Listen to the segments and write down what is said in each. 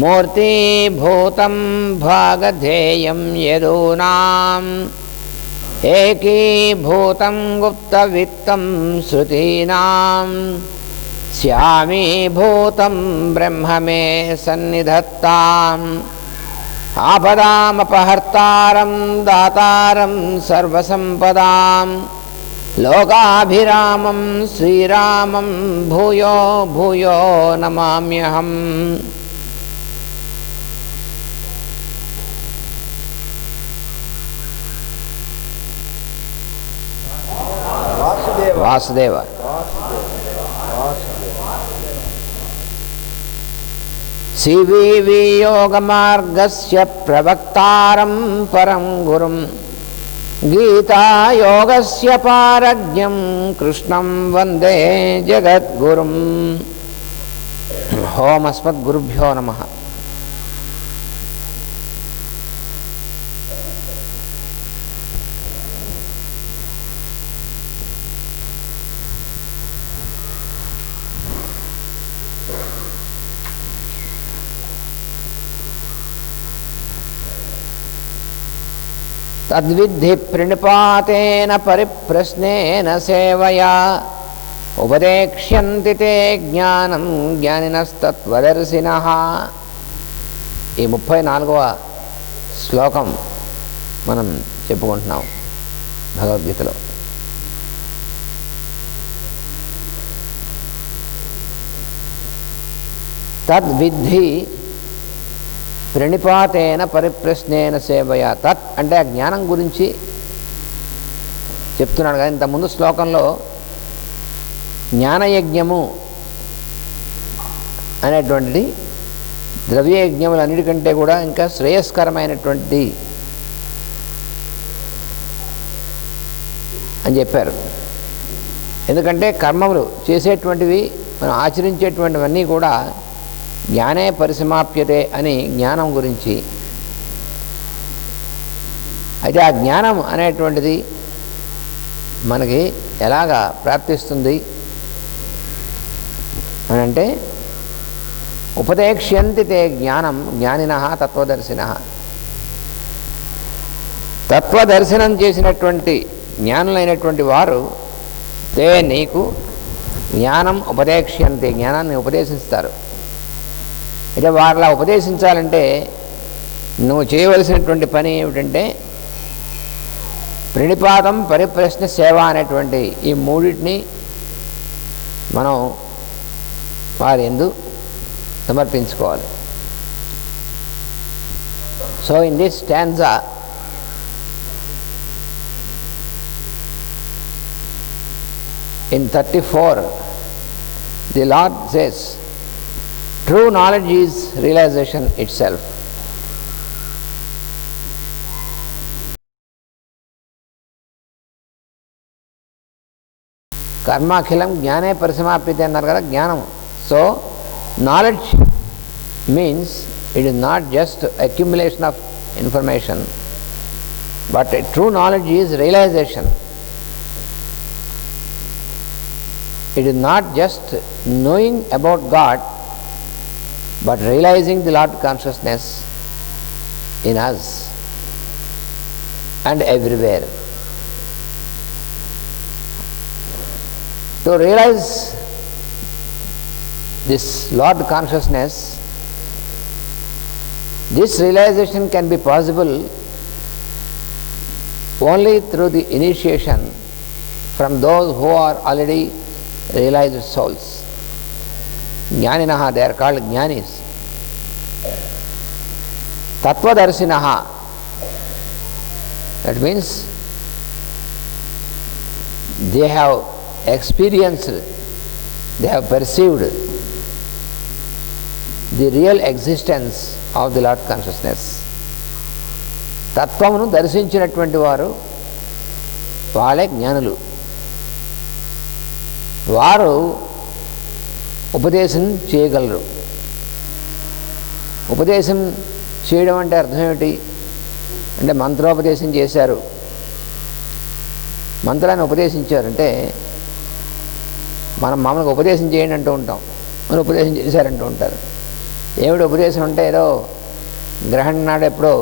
మూర్తిభూతం భాగధేయం యదూనాం ఏకీభూతం గుప్తవిత్తం శృతీనాం స్యామీభూతం బ్రహ్మ మే సన్నిధత్తాం ఆపదామపహర్తారం దాతారం సర్వసంపదాం లోకాభిరామం శ్రీరామం భూయో భూయో నమామ్యహం. వాసుదేవ సివివి యోగమార్గస్య ప్రవక్తారం పరం గురుం గీతాయోగస్య పారజ్ఞం కృష్ణం వందే జగద్గురుం. ఓం అస్మద్గురుభ్యో నమః. తద్విద్ధి ప్రణిపాతేన పరిప్రశ్నేన సేవయా ఉపదేక్ష్యంతి తే జ్ఞానం జ్ఞానినస్తత్వదర్శినః. ఈ 34వ శ్లోకం మనం చెప్పుకుంటున్నాం భగవద్గీతలో. తద్విద్ధి ప్రణిపాతేన పరిప్రశ్నేన సేవయా. తత్ అంటే ఆ జ్ఞానం గురించి చెప్తున్నాడు కదా. ఇంతకుముందు శ్లోకంలో జ్ఞానయజ్ఞము అనేటువంటిది ద్రవ్యయజ్ఞములన్నిటికంటే కూడా ఇంకా శ్రేయస్కరమైనటువంటిది అని చెప్పారు. ఎందుకంటే కర్మములు చేసేటువంటివి మనం ఆచరించేటువంటివన్నీ కూడా జ్ఞానే పరిసమాప్యతే అని జ్ఞానం గురించి. అయితే ఆ జ్ఞానం అనేటువంటిది మనకి ఎలాగా ప్రాప్తిస్తుంది అని అంటే ఉపదేక్ష్యంతి తే జ్ఞానం జ్ఞానినః తత్వదర్శినః. తత్వదర్శనం చేసినటువంటి జ్ఞానులైనటువంటి వారు తే నీకు జ్ఞానం ఉపదేక్ష్యంతి జ్ఞానాన్ని ఉపదేశిస్తారు. అయితే వారిలా ఉపదేశించాలంటే నువ్వు చేయవలసినటువంటి పని ఏమిటంటే ప్రణిపాతం పరిప్రశ్న సేవ అనేటువంటి ఈ మూడింటిని మనం వారి యందు సమర్పించుకోవాలి. So in this stanza in 34 the Lord says true knowledge is realization itself. కర్మాఖిలం జ్ఞానే పరిసమాప్యతే అన్నారు కదా, జ్ఞానం. So knowledge means it is not just accumulation of information, but true knowledge is realization. It is not just knowing about God, but realizing the Lord consciousness in us and everywhere. To realize this Lord consciousness, this realization can be possible only through the initiation from those who are already realized souls. Jnaninaha, they are called jnanis. Tattvadarshinaha, that means they have experienced, they have perceived the real existence of the Lord consciousness. తత్వమును దర్శించినటువంటి వారు వాళ్ళే జ్ఞానులు. వారు ఉపదేశం చేయగలరు. ఉపదేశం చేయడం అంటే అర్థం ఏమిటి అంటే మంత్రోపదేశం చేశారు, మంత్రాన్ని ఉపదేశించారంటే మనం మామూలుగా ఉపదేశం చేయండి అంటూ ఉంటాం, మనం ఉపదేశం చేశారంటూ ఉంటారు. ఏమిటి ఉపదేశం అంటే ఏదో గ్రహణ నాడు ఎప్పుడో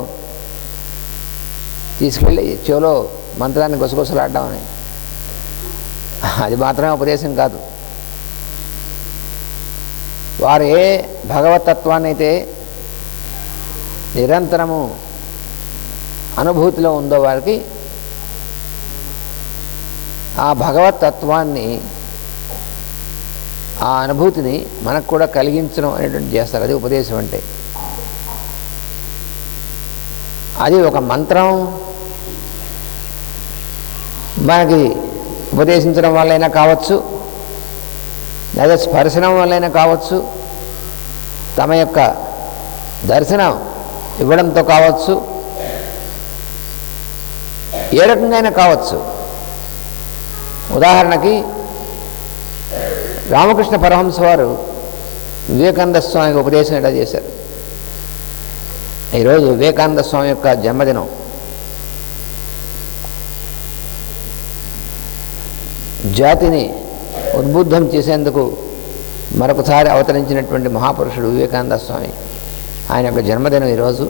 తీసుకెళ్ళి చెవిలో మంత్రాన్ని గుసగుసలాడడం అని, అది మాత్రమే ఉపదేశం కాదు. వారు ఏ భగవతత్వాన్ని అయితే నిరంతరము అనుభూతిలో ఉందో వారికి ఆ భగవతత్వాన్ని, ఆ అనుభూతిని మనకు కూడా కలిగించడం అనేటువంటి చేస్తారు. అది ఉపదేశం అంటే. అది ఒక మంత్రం మనకి ఉపదేశించడం వల్లైనా కావచ్చు, లేదా స్పర్శనం వల్లైనా కావచ్చు, తమ యొక్క దర్శనం ఇవ్వడంతో కావచ్చు, ఏ రకంగా అయినా కావచ్చు. ఉదాహరణకి రామకృష్ణ పరమహంస వారు వివేకానంద స్వామికి ఉపదేశం ఎలా చేశారు. ఈరోజు వివేకానంద స్వామి యొక్క జన్మదినం. జాతిని ఉద్బుద్ధం చేసేందుకు మరొకసారి అవతరించినటువంటి మహాపురుషుడు వివేకానంద స్వామి. ఆయన యొక్క జన్మదినం ఈరోజు.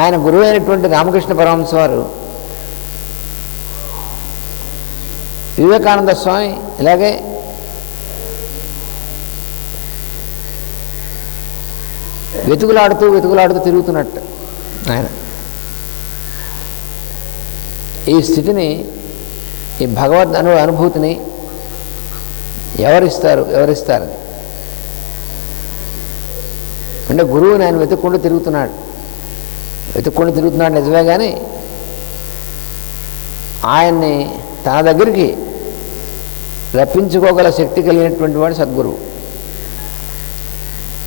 ఆయన గురువు అయినటువంటి రామకృష్ణ పరమహంస వారు వివేకానంద స్వామి ఇలాగే వెతుకులాడుతూ తిరుగుతున్నట్టు ఆయన ఈ స్థితిని, ఈ భగవద్ అనుభూతిని ఎవరిస్తారు అంటే గురువుని ఆయన వెతుక్కుంటూ తిరుగుతున్నాడు నిజమే. కానీ ఆయన్ని తన దగ్గరికి రప్పించుకోగల శక్తి కలిగినటువంటి వాడు సద్గురువు.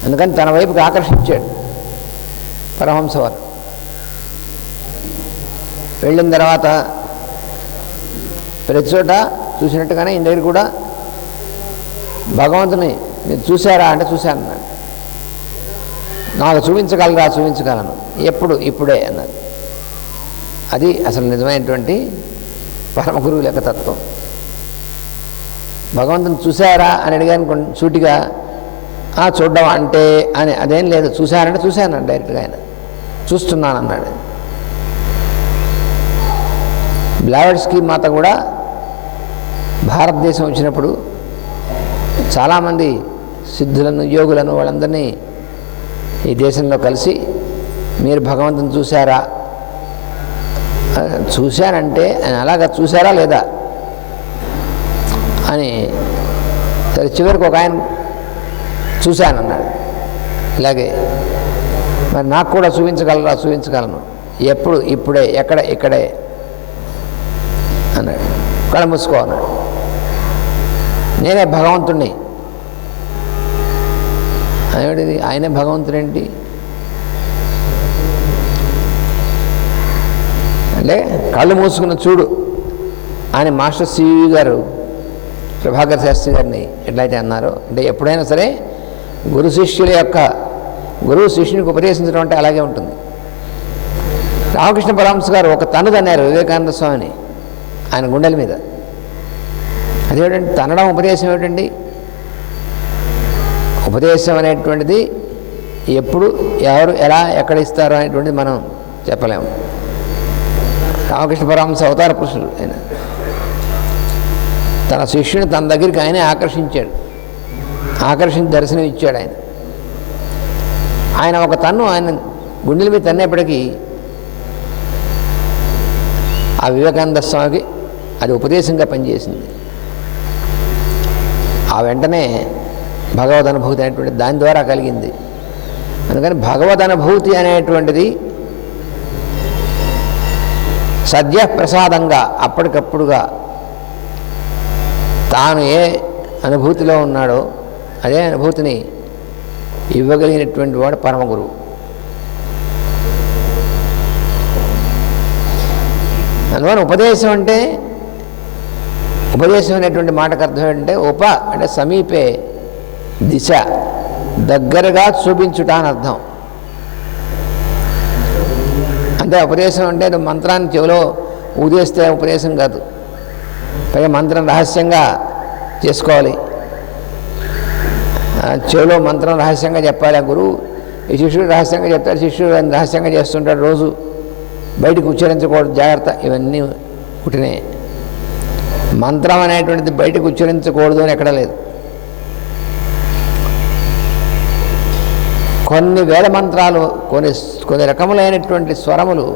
అందుకని తన వైపుకి ఆకర్షించాడు పరమహంస వారు. వెళ్ళిన తర్వాత ప్రతి చోట చూసినట్టుగానే ఈయన దగ్గర కూడా భగవంతుని మీరు చూశారా అంటే చూశానన్నాడు. నాకు చూపించగలను. ఇప్పుడే అన్నారు. అది అసలు నిజమైనటువంటి పరమ గురువుల యొక్క తత్వం. భగవంతుని చూశారా అని అడిగాను సూటిగా, చూడ్డం అంటే అని అదేం లేదు. చూశానంటే చూశాను డైరెక్ట్గా. ఆయన చూస్తున్నాను అన్నాడు. బ్లావెట్స్కీ మాత కూడా భారతదేశం వచ్చినప్పుడు చాలామంది సిద్ధులను, యోగులను వాళ్ళందరినీ ఈ దేశంలో కలిసి మీరు భగవంతుని చూశారా, చూశానంటే అలాగా చూశారా లేదా అని. సరే చివరికి ఒక ఆయన చూశానన్నాడు. ఇలాగే మరి నాకు కూడా చూపించగలను. ఇప్పుడే ఇక్కడే అన్నాడు. కళ్ళు మూసుకో అన్నాడు. నేనే భగవంతుణ్ణి. ఏమిటిది, ఆయనే భగవంతుడేంటి అంటే కళ్ళు మూసుకున్న చూడు అని మాస్టర్ సివి గారు ప్రభాకర్ శాస్త్రి గారిని ఎట్లయితే అన్నారో, అంటే ఎప్పుడైనా సరే గురువు శిష్యునికి ఉపదేశించడం అంటే అలాగే ఉంటుంది. రామకృష్ణ పరమహంస గారు ఒక తన్నారు వివేకానంద స్వామిని ఆయన గుండెల మీద. అదేమిటండి తనడం ఉపదేశం ఏమిటండి? ఉపదేశం అనేటువంటిది ఎప్పుడు ఎవరు ఎలా ఎక్కడ ఇస్తారో అనేటువంటిది మనం చెప్పలేము. రామకృష్ణ పరమహంస అవతార పురుషుడు ఆయన. తన శిష్యుని తన దగ్గరికి ఆయనే ఆకర్షించి దర్శనం ఇచ్చాడు. ఆయన ఒక ఆయన గుండెల మీద తన్నేపటికీ ఆ వివేకానంద స్వామికి అది ఉపదేశంగా పనిచేసింది. ఆ వెంటనే భగవద్ అనుభూతి అనేటువంటిది దాని ద్వారా కలిగింది. అందుకని భగవద్ అనుభూతి అనేటువంటిది సద్య ప్రసాదంగా అప్పటికప్పుడుగా తాను ఏ అనుభూతిలో ఉన్నాడో అదే అనుభూతిని ఇవ్వగలిగినటువంటి వాడు పరమ గురువు. అందువల్ల ఉపదేశం అనేటువంటి మాటకు అర్థం ఏంటంటే అంటే సమీపే దిశ, దగ్గరగా చూపించుట అని అర్థం. అంటే ఉపదేశం అంటే మంత్రాన్ని చెవిలో ఊదేస్తే ఉపదేశం కాదు. పైగా మంత్రం రహస్యంగా చేసుకోవాలి. చెవిలో మంత్రం రహస్యంగా చెప్పాలి ఆ గురువు, ఈ శిష్యుడు రహస్యంగా చెప్తాడు, శిష్యుడు రహస్యంగా చేస్తుంటాడు, రోజు బయటకు ఉచ్చరించకూడదు, జాగ్రత్త. ఇవన్నీ పుట్టినే. మంత్రం అనేటువంటిది బయటకు ఉచ్చరించకూడదు అని ఎక్కడా లేదు. కొన్ని వేద మంత్రాలు, కొన్ని రకములైనటువంటి స్వరములు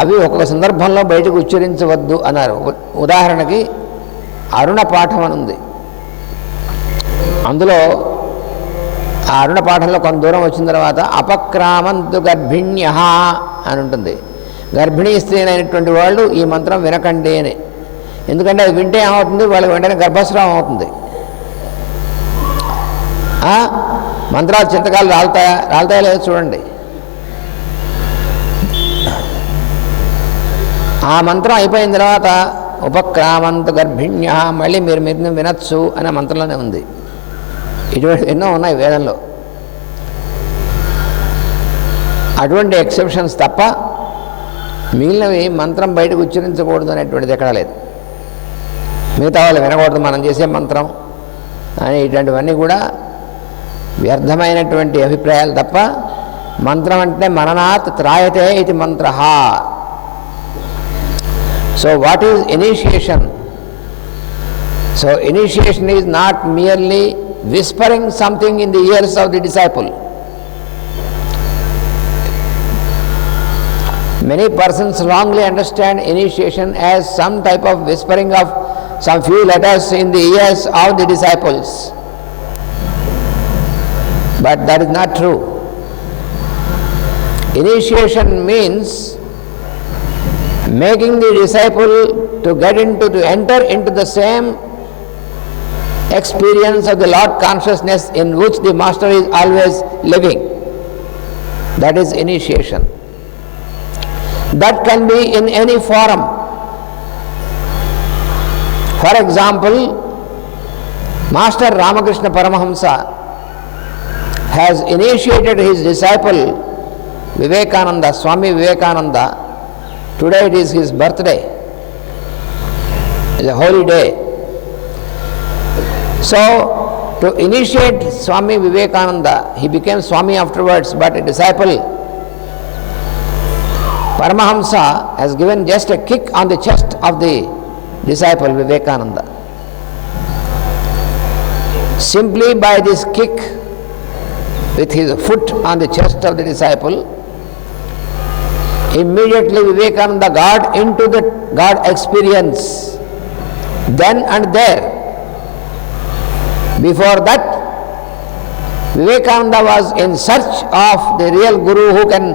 అవి ఒక్కొక్క సందర్భంలో బయటకు ఉచ్చరించవద్దు అన్నారు. ఉదాహరణకి అరుణ పాఠం అని ఉంది. అందులో ఆ అరుణ పాఠంలో కొంత దూరం వచ్చిన తర్వాత అపక్రామంతు గర్భిణ్య అని ఉంటుంది. గర్భిణీ స్త్రీ అయినటువంటి వాళ్ళు ఈ మంత్రం వినకండి అని. ఎందుకంటే అది వింటే ఏమవుతుంది, వాళ్ళకి వెంటనే గర్భస్రావం అవుతుంది. మంత్రాలు చింతకాలు రాలుతాయా లేదో చూడండి. ఆ మంత్రం అయిపోయిన తర్వాత ఉపక్రామంతు గర్భిణ్య మళ్ళీ మీరు వినొచ్చు అనే మంత్రంలోనే ఉంది. ఇటువంటి ఎన్నో ఉన్నాయి వేదంలో. అటువంటి ఎక్సెప్షన్స్ తప్ప మిగిలినవి మంత్రం బయటకు ఉచ్చరించకూడదు అనేటువంటిది ఎక్కడా లేదు. మిగతా వాళ్ళు వినకూడదు మనం చేసే మంత్రం అని ఇటువంటివన్నీ కూడా వ్యర్థమైనటువంటి అభిప్రాయాలు తప్ప, మంత్రం అంటే మననాత్ త్రాయతే ఇది మంత్ర. So what is initiation? So initiation is not merely whispering something in the ears of the disciple. Many persons wrongly understand initiation as some type of whispering of some few letters in the ears of the disciples. But that is not true. Initiation means making the disciple to enter into the same experience of the Lord consciousness in which the master is always living. That is initiation. That can be in any form. For example, Master Ramakrishna Paramahamsa has initiated his disciple Vivekananda, Swami Vivekananda. Today it is his birthday. It is a holy day. So, to initiate Swami Vivekananda, he became Swami afterwards, but a disciple, Paramahamsa, has given just a kick on the chest of the disciple Vivekananda. Simply by this kick with his foot on the chest of the disciple, immediately Vivekananda got into the God experience then and there. Before that, Vivekananda was in search of the real Guru who can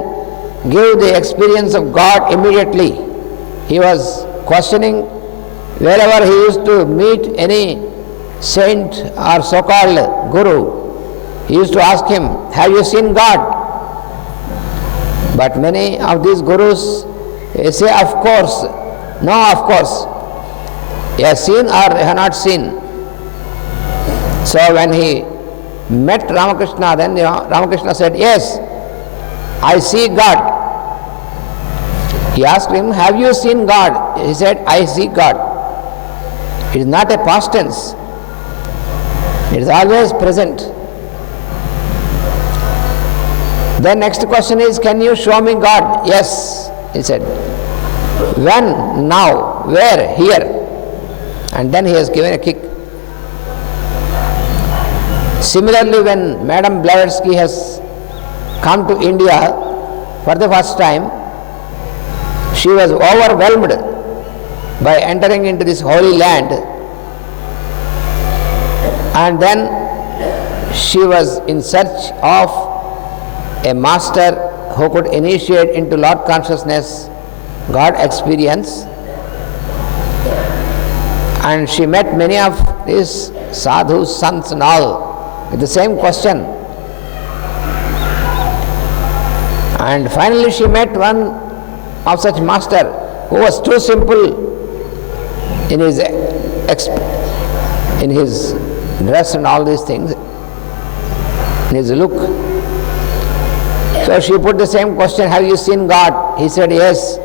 give the experience of God immediately. He was questioning wherever he used to meet any saint or so-called Guru. He used to ask him, have you seen God? But many of these Gurus say, of course. No, of course. You have seen or you have not seen. So when he met Ramakrishna, then Ramakrishna said, yes, I see God. He asked him, have you seen God? He said, I see God. It is not a past tense. It is always present. Then next question is, can you show me God? Yes, he said. When? Now. Where? Here. And then he has given a kick. Similarly, when Madam Blavatsky has come to India for the first time, she was overwhelmed by entering into this holy land, and then she was in search of a master who could initiate into Lord consciousness, God experience, and she met many of these sadhus, sants and all with the same question. And finally she met one of such master who was too simple in his dress and all these things, in his look. So she put the same question, have you seen God? He said, yes,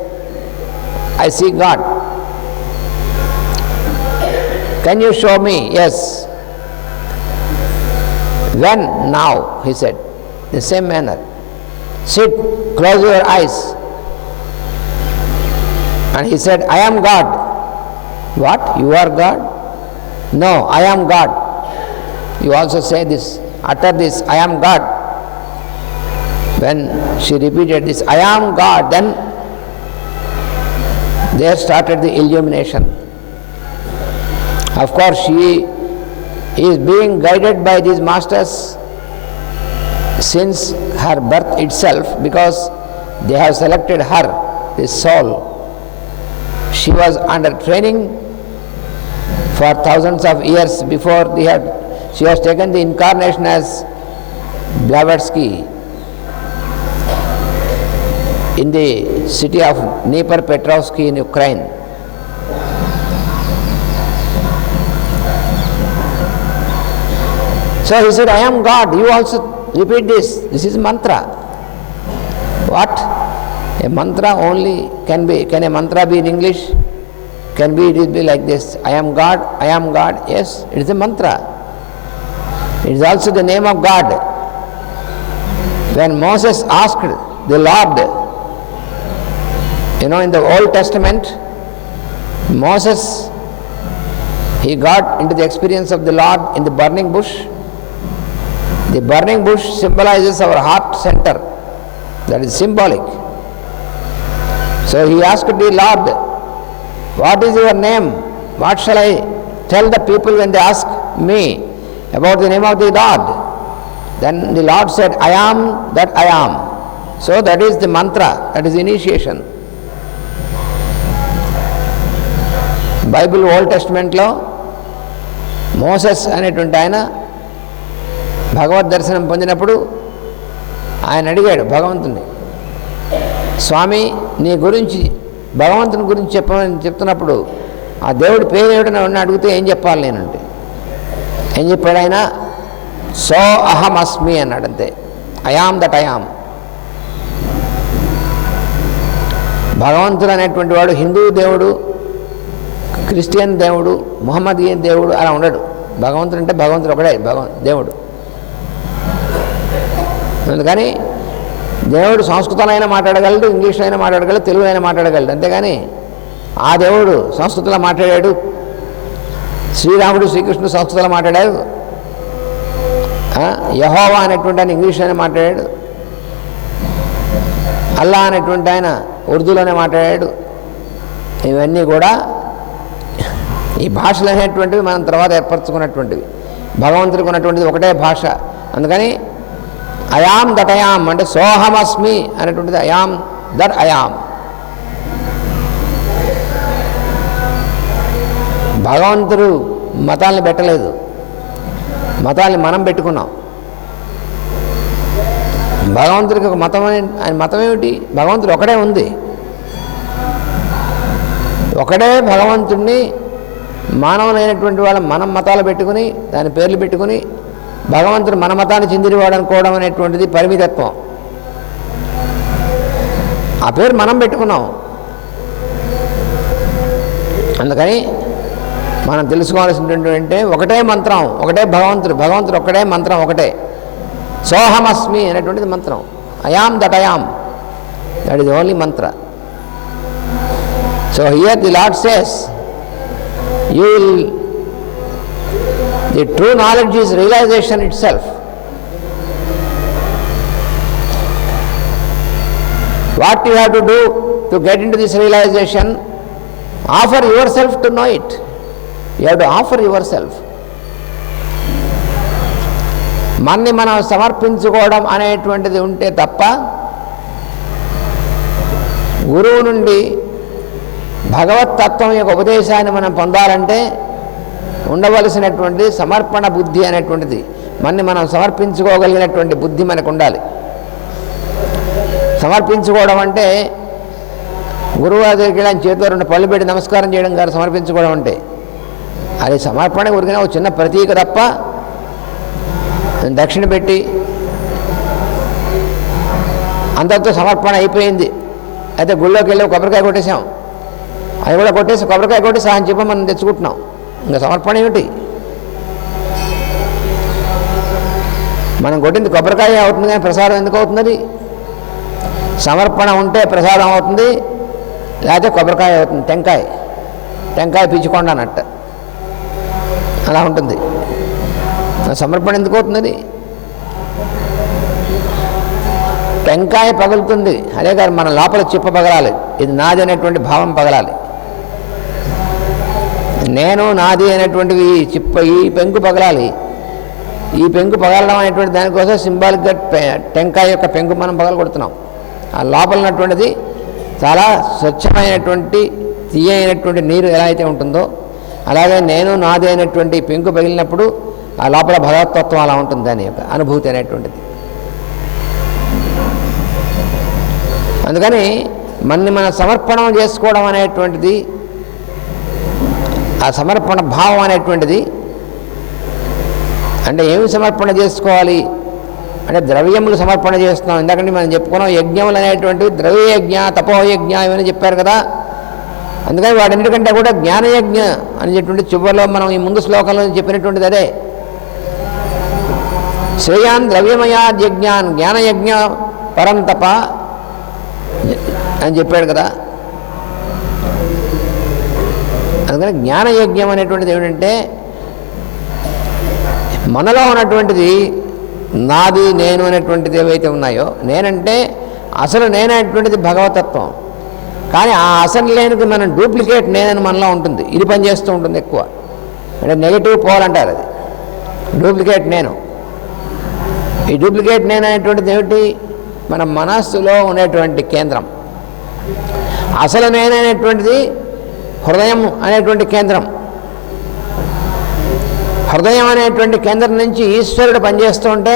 I see God. Can you show me? Yes. When? Now, he said, the same manner. Sit, close your eyes. And he said, I am God. What? You are God? No, I am God. You also say this, utter this, I am God. When she repeated this, I am God, then there started the illumination. Of course, she is being guided by these masters since her birth itself, because they have selected her, this soul. She was under training for thousands of years before she has taken the incarnation as Blavatsky in the city of Dnipropetrovsk in Ukraine. So he said, I am God. You also repeat this. This is mantra. What? A mantra only can a mantra be in English? It be like this. I am God, I am God. Yes, it is a mantra. It is also the name of God. When Moses asked the Lord, in the Old Testament, Moses, he got into the experience of the Lord in the burning bush. The burning bush symbolizes our heart center. That is symbolic. So he asked the Lord, what is your name? What shall I tell the people when they ask me about the name of the Lord? Then the Lord said, I am that I am. So that is the mantra, that is initiation. Bible Old Testament లో Moses అనేటువంటి ఆయన భగవద్ దర్శనం పొందినప్పుడు ఆయన అడిగాడు భగవంతుని, స్వామి నీ గురించి భగవంతుని గురించి చెప్పమని చెప్తున్నప్పుడు ఆ దేవుడి పేరు ఏమిటని అడిగితే ఏం చెప్పాలి నేనంటే ఏం చెప్పాడు ఆయన? సో అహం అస్మి అన్నాడు, అంతే. I am that I am. భగవంతుడు అనేటువంటి వాడు హిందూ దేవుడు, క్రిస్టియన్ దేవుడు, ముహమ్మదీయన్ దేవుడు అలా ఉండడు. భగవంతుడు అంటే భగవంతుడు ఒకడే దేవుడు. అందుకని దేవుడు సంస్కృతంలో అయినా మాట్లాడగలడు, ఇంగ్లీష్లో అయినా మాట్లాడగలడు, తెలుగు అయినా మాట్లాడగలడు. అంతేగాని ఆ దేవుడు సంస్కృతంలో మాట్లాడాడు, శ్రీరాముడు శ్రీకృష్ణుడు సంస్కృతంలో మాట్లాడాడు, యెహోవా అనేటువంటి ఆయన ఇంగ్లీష్లోనే మాట్లాడాడు, అల్లా అనేటువంటి ఆయన ఉర్దూలోనే మాట్లాడాడు. ఇవన్నీ కూడా ఈ భాషలు అనేటువంటివి మనం తర్వాత ఏర్పరచుకున్నటువంటివి. భగవంతుడికి ఉన్నటువంటిది ఒకటే భాష. అందుకని అయాం దట్ అయాం అంటే సోహమస్మి అనేటువంటిది అయాం దట్ అయాం. భగవంతుడు మతాల్ని పెట్టలేదు, మతాల్ని మనం పెట్టుకున్నాం. భగవంతుడికి ఒక మతం, ఆయన మతం ఏమిటి? భగవంతుడు ఒకడే ఉంది. ఒకడే భగవంతుడిని మానవులైనటువంటి వాళ్ళ మనం మతాలు పెట్టుకుని దాని పేర్లు పెట్టుకుని భగవంతుడు మన మతాన్ని చెందినవాడు అనుకోవడం అనేటువంటిది పరిమితత్వం. ఆ పేరు మనం పెట్టుకున్నాం. అందుకని మనం తెలుసుకోవాల్సినటువంటి ఒకటే మంత్రం, ఒకటే భగవంతుడు. భగవంతుడు ఒకటే మంత్రం, ఒకటే సోహమస్మి అనేటువంటిది మంత్రం. I am that I am, that is only mantra. So here the Lord says, the true knowledge is realization itself. What you have to do to get into this realization? Offer yourself to know it. You have to offer yourself. మనని మనం సమర్పించుకోవడం అనేటువంటిది ఉంటే తప్ప గురువు నుండి భగవత్తత్వం యొక్క ఉపదేశాన్ని మనం పొందాలంటే ఉండవలసినటువంటి సమర్పణ బుద్ధి అనేటువంటిది, మనని మనం సమర్పించుకోగలిగినటువంటి బుద్ధి మనకు ఉండాలి. సమర్పించుకోవడం అంటే గురువు దగ్గరికి వెళ్ళి చేతిలో 2 పళ్ళు పెట్టి నమస్కారం చేయడం గారు సమర్పించుకోవడం అంటే, అది సమర్పణ ఊరికైనా ఒక చిన్న ప్రతీక తప్ప దక్షిణ పెట్టి అంతటితో సమర్పణ అయిపోయింది. అయితే గుళ్ళోకి వెళ్ళి కొబ్బరికాయ కొట్టేసాం, అది కూడా కొట్టేసి కొబ్బరికాయ కొట్టి సహాయం చెప్పి మనం తెచ్చుకుంటున్నాం. ఇంకా సమర్పణ ఏమిటి? మనం కొట్టింది కొబ్బరికాయ అవుతుంది కానీ ప్రసాదం ఎందుకు అవుతుంది? సమర్పణ ఉంటే ప్రసాదం అవుతుంది, లేకపోతే కొబ్బరికాయ అవుతుంది. టెంకాయ పిచ్చుకోండి అన్నట్టు అలా ఉంటుంది. సమర్పణ ఎందుకు అవుతుంది? టెంకాయ పగులుతుంది, అదే కాదు మన లోపల చిప్ప పగలాలి, ఇది నాది అనేటువంటి భావం పగలాలి. నేను నాది అనేటువంటివి చిప్ప ఈ పెంకు పగలాలి. ఈ పెంకు పగలడం అనేటువంటి దానికోసం సింబాలిక్గా టెంకాయ యొక్క పెంకు మనం పగలగొడుతున్నాం. ఆ లోపల ఉన్నటువంటిది చాలా స్వచ్ఛమైనటువంటి తీయైనటువంటి నీరు ఎలా అయితే ఉంటుందో అలాగే నేను నాది అయినటువంటి పెంకు పగిలినప్పుడు ఆ లోపల భగవతత్వం అలా ఉంటుంది, దాని యొక్క అనుభూతి అనేటువంటిది. అందుకని మనం సమర్పణం చేసుకోవడం అనేటువంటిది, ఆ సమర్పణ భావం అనేటువంటిది అంటే ఏమి సమర్పణ చేసుకోవాలి అంటే ద్రవ్యములు సమర్పణ చేస్తున్నాం. ఎందుకంటే మనం చెప్పుకున్నాం యజ్ఞములు అనేటువంటివి ద్రవ్యయజ్ఞ, తపోయజ్ఞ ఇవన్నీ చెప్పారు కదా. అందుకని వాటన్నిటికంటే కూడా జ్ఞానయజ్ఞ అనేటువంటి చివరిలో మనం ఈ ముందు శ్లోకంలో చెప్పినటువంటిది అదే. శ్రేయాన్ ద్రవ్యమయాద్ యజ్ఞాన్ జ్ఞానయజ్ఞ పరం తప అని చెప్పాడు కదా. అందుకని జ్ఞానయజ్ఞం అనేటువంటిది ఏమిటంటే మనలో ఉన్నటువంటిది నాది నేను అనేటువంటిది ఏవైతే ఉన్నాయో, నేనంటే అసలు నేననేటువంటిది భగవతత్వం. కానీ ఆ అసలు లేనిది మనం డూప్లికేట్ నేనని మనలో ఉంటుంది, ఇది పనిచేస్తూ ఉంటుంది ఎక్కువ. అంటే నెగిటివ్ పోల్ అంటారు, అది డూప్లికేట్ నేను. ఈ డూప్లికేట్ నేను అనేటువంటిది ఏమిటి? మన మనస్సులో ఉండేటువంటి కేంద్రం. అసలు నేననేటువంటిది హృదయం అనేటువంటి కేంద్రం. హృదయం అనేటువంటి కేంద్రం నుంచి ఈశ్వరుడు పనిచేస్తూ ఉంటే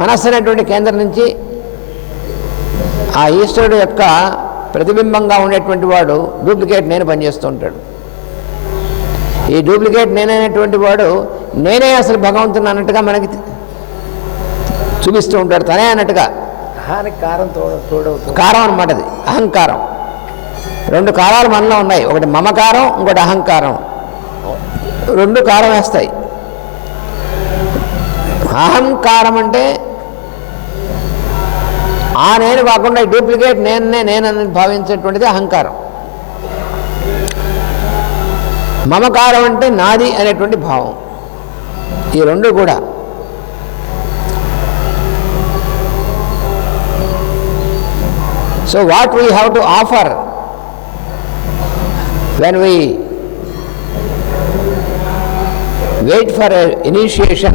మనస్సు అనేటువంటి కేంద్రం నుంచి ఆ ఈశ్వరుడు యొక్క ప్రతిబింబంగా ఉండేటువంటి వాడు డూప్లికేట్ నేను పనిచేస్తూ ఉంటాడు. ఈ డూప్లికేట్ నేననేటువంటి వాడు నేనే అసలు భగవంతుని అన్నట్టుగా మనకి చూపిస్తూ ఉంటాడు, తనే అన్నట్టుగా. కారం అన్నమాట, అది అహంకారం. రెండు కారాలు మనలో ఉన్నాయి, ఒకటి మమకారం, ఇంకోటి అహంకారం. రెండు కారం వేస్తాయి. అహంకారం అంటే ఆ నేను కాకుండా డూప్లికేట్ నేనని భావించేటువంటిది అహంకారం. మమకారం అంటే నాది అనేటువంటి భావం. ఈ రెండు కూడా so what we have to offer when we wait for an initiation,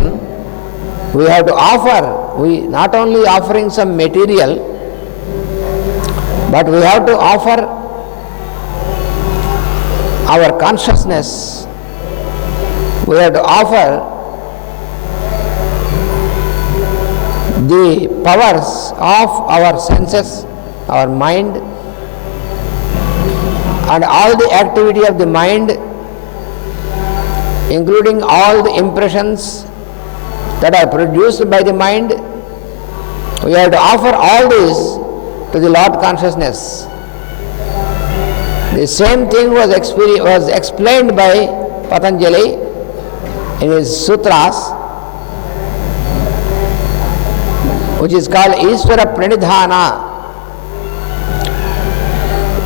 we have to offer, we not only offering some material, but we have to offer our consciousness, we have to offer the powers of our senses, our mind, and all the activity of the mind, including all the impressions that are produced by the mind. We have to offer all this to the Lord consciousness. The same thing was explained by Patanjali in his sutras, which is called Ishvara Pranidhana.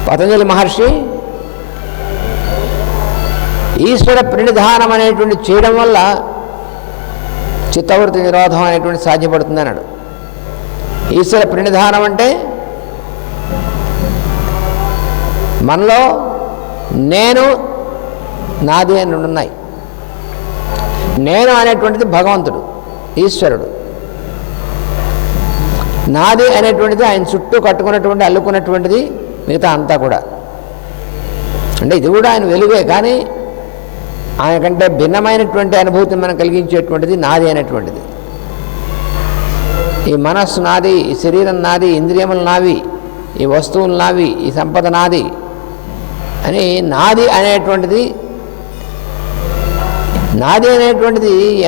Patanjali Maharshi ఈశ్వర ప్రణిధానం అనేటువంటి చేయడం వల్ల చిత్తవృత్తి నిరోధం అనేటువంటి సాధ్యపడుతుంది అన్నాడు. ఈశ్వర ప్రణిధానం అంటే మనలో నేను నాది అని ఉన్నాయి. నేను అనేటువంటిది భగవంతుడు, ఈశ్వరుడు. నాది అనేటువంటిది ఆయన చుట్టూ కట్టుకున్నటువంటి అల్లుకున్నటువంటిది మిగతా అంతా కూడా. అంటే ఇది కూడా ఆయన వెలుగే, కానీ ఆయన కంటే భిన్నమైనటువంటి అనుభూతిని మనం కలిగించేటువంటిది నాది అనేటువంటిది. ఈ మనస్సు నాది, ఈ శరీరం నాది, ఇంద్రియములు నావి, ఈ వస్తువులు నావి, ఈ సంపద నాది అని నాది అనేటువంటిది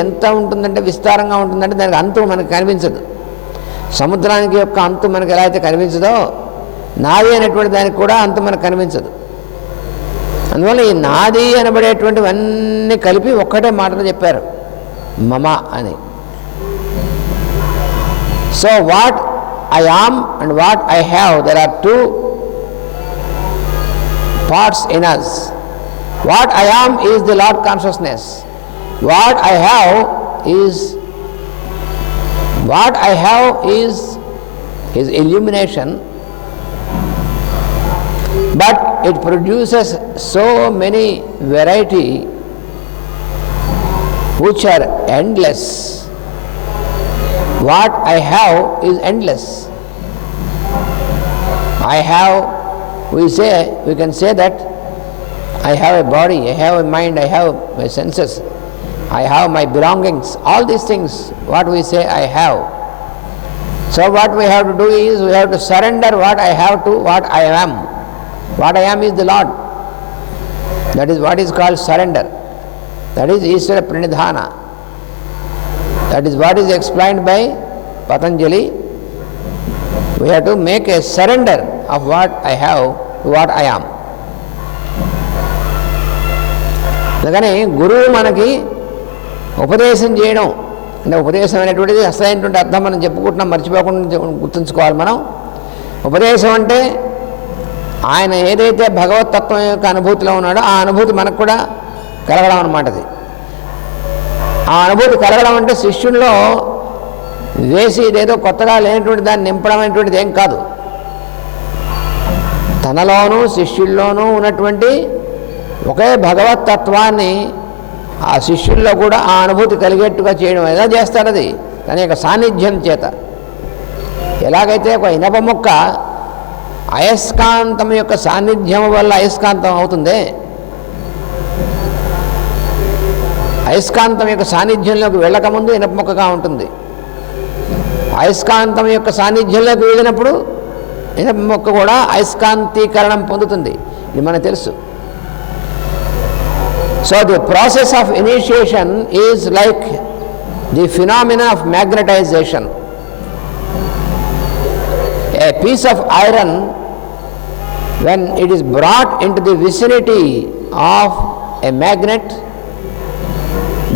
ఎంత ఉంటుందంటే విస్తారంగా ఉంటుందంటే దానికి అంతు మనకు కనిపించదు. సముద్రానికి యొక్క అంతు మనకు ఎలా అయితే కనిపించదో నాది అనేటువంటి దానికి కూడా అంత మనకు కనిపించదు. అందువల్ల ఈ నాది అనబడేటువంటివన్నీ కలిపి ఒక్కటే మాటలు చెప్పారు, మమ అని. So what I am and what I have, there are two parts in us. What I am is the Lord consciousness. What I have is His illumination, but it produces so many variety which are endless. What I have is endless. We can say that I have a body, I have a mind, I have my senses, I have my belongings, all these things, what we say I have. So what we have to do is, we have to surrender what I have to what I am. What I am is the Lord. That is what is called surrender. That is Ishvara Pranidhana. That is what is explained by Patanjali. We have to make a surrender of what I have to what I am. అందుకని గురువు మనకి ఉపదేశం చేయడం అంటే ఉపదేశం అనేటువంటిది అసలైనటువంటి అర్థం మనం చెప్పుకుంటున్నాం, మర్చిపోకుండా గుర్తుంచుకోవాలి మనం. ఉపదేశం అంటే ఆయన ఏదైతే భగవతత్వం యొక్క అనుభూతిలో ఉన్నాడో ఆ అనుభూతి మనకు కూడా కలగడం అన్నమాట. అది ఆ అనుభూతి కలగడం అంటే శిష్యుల్లో వేసి ఇదేదో కొత్తగా లేనటువంటి దాన్ని నింపడం అనేటువంటిది ఏం కాదు. తనలోనూ శిష్యుల్లోనూ ఉన్నటువంటి ఒకే భగవతత్వాన్ని ఆ శిష్యుల్లో కూడా ఆ అనుభూతి కలిగేట్టుగా చేయడం ఎలా చేస్తారు? అది తన యొక్క సాన్నిధ్యం చేత. ఎలాగైతే ఒక ఇనప ముక్క అయస్కాంతం యొక్క సాన్నిధ్యం వల్ల అయస్కాంతం అవుతుంది, అయస్కాంతం యొక్క సాన్నిధ్యంలోకి వెళ్ళకముందు ఇనప ముక్కగా ఉంటుంది. అయస్కాంతం యొక్క సాన్నిధ్యంలోకి వెళ్ళినప్పుడు ఇనప ముక్క కూడా అయస్కాంతీకరణం పొందుతుంది. ఇది మనకు తెలుసు. So the process of initiation is like the phenomena of magnetization. A piece of iron, when it is brought into the vicinity of a magnet,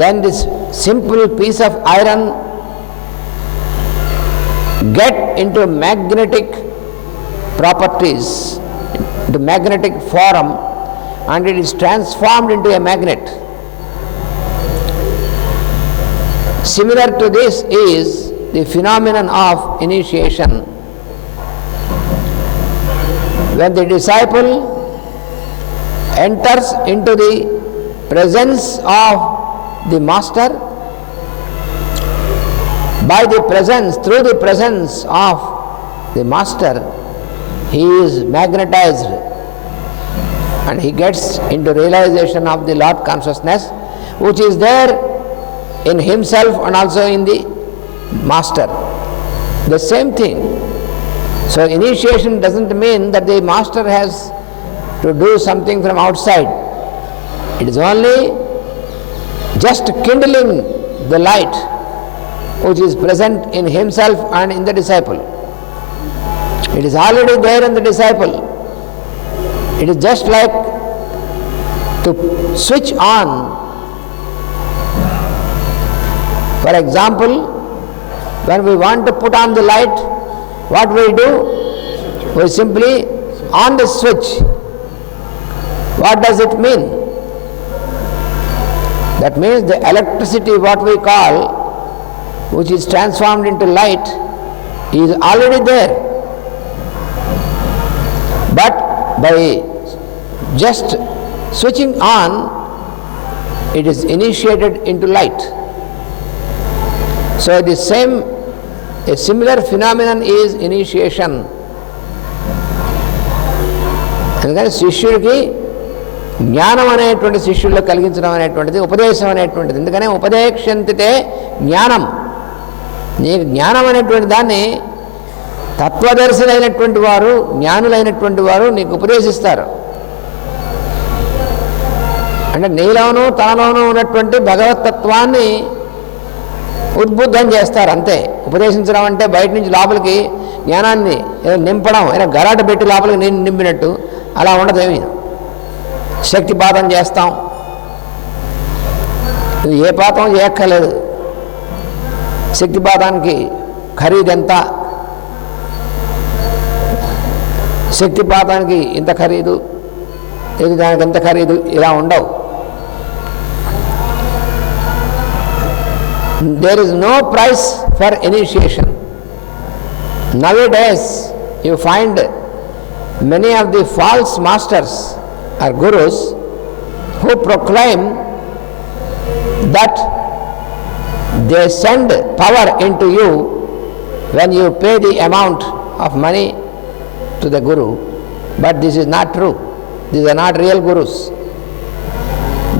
then this simple piece of iron get into magnetic properties, into magnetic form, and it is transformed into a magnet. Similar to this is the phenomenon of initiation. When the disciple enters into the presence of the master, through the presence of the master, he is magnetized and he gets into realization of the Lord consciousness, which is there in himself and also in the master. The same thing. So initiation doesn't mean that the master has to do something from outside. It is only just kindling the light which is present in himself and in the disciple. It is already there in the disciple. It is just like to switch on. For example, when we want to put on the light, what we do? We simply on the switch. What does it mean? That means the electricity, what we call, which is transformed into light, is already there. But by just switching on, it is initiated into light. So a similar phenomenon is initiation. అందుకని శిష్యుడికి జ్ఞానం అనేటువంటి శిష్యుల్లో కలిగించడం అనేటువంటిది ఉపదేశం అనేటువంటిది. ఎందుకనే ఉపదేశంతితే జ్ఞానం. నీకు జ్ఞానం అనేటువంటి దాన్ని తత్వదర్శులైనటువంటి వారు, జ్ఞానులైనటువంటి వారు నీకు ఉపదేశిస్తారు. అంటే నీలోనూ తనలోనూ ఉన్నటువంటి భగవతత్వాన్ని ఉద్బుద్ధం చేస్తారు అంతే. ఉపదేశించడం అంటే బయట నుంచి లోపలికి జ్ఞానాన్ని నింపడం, అయినా గరాట పెట్టి లోపలికి నేను నింపినట్టు అలా ఉండదేమి. శక్తిపాతం చేస్తాం, ఇది ఏ పాతం చేయక్కర్లేదు. శక్తిపాతానికి ఖరీదెంత, శక్తిపాతానికి ఇంత ఖరీదు, ఇది దానికి ఎంత ఖరీదు, ఇలా ఉండవు. There is no price for initiation. Nowadays you find many of the false masters or gurus who proclaim that they send power into you when you pay the amount of money to the guru, but this is not true. These are not real gurus.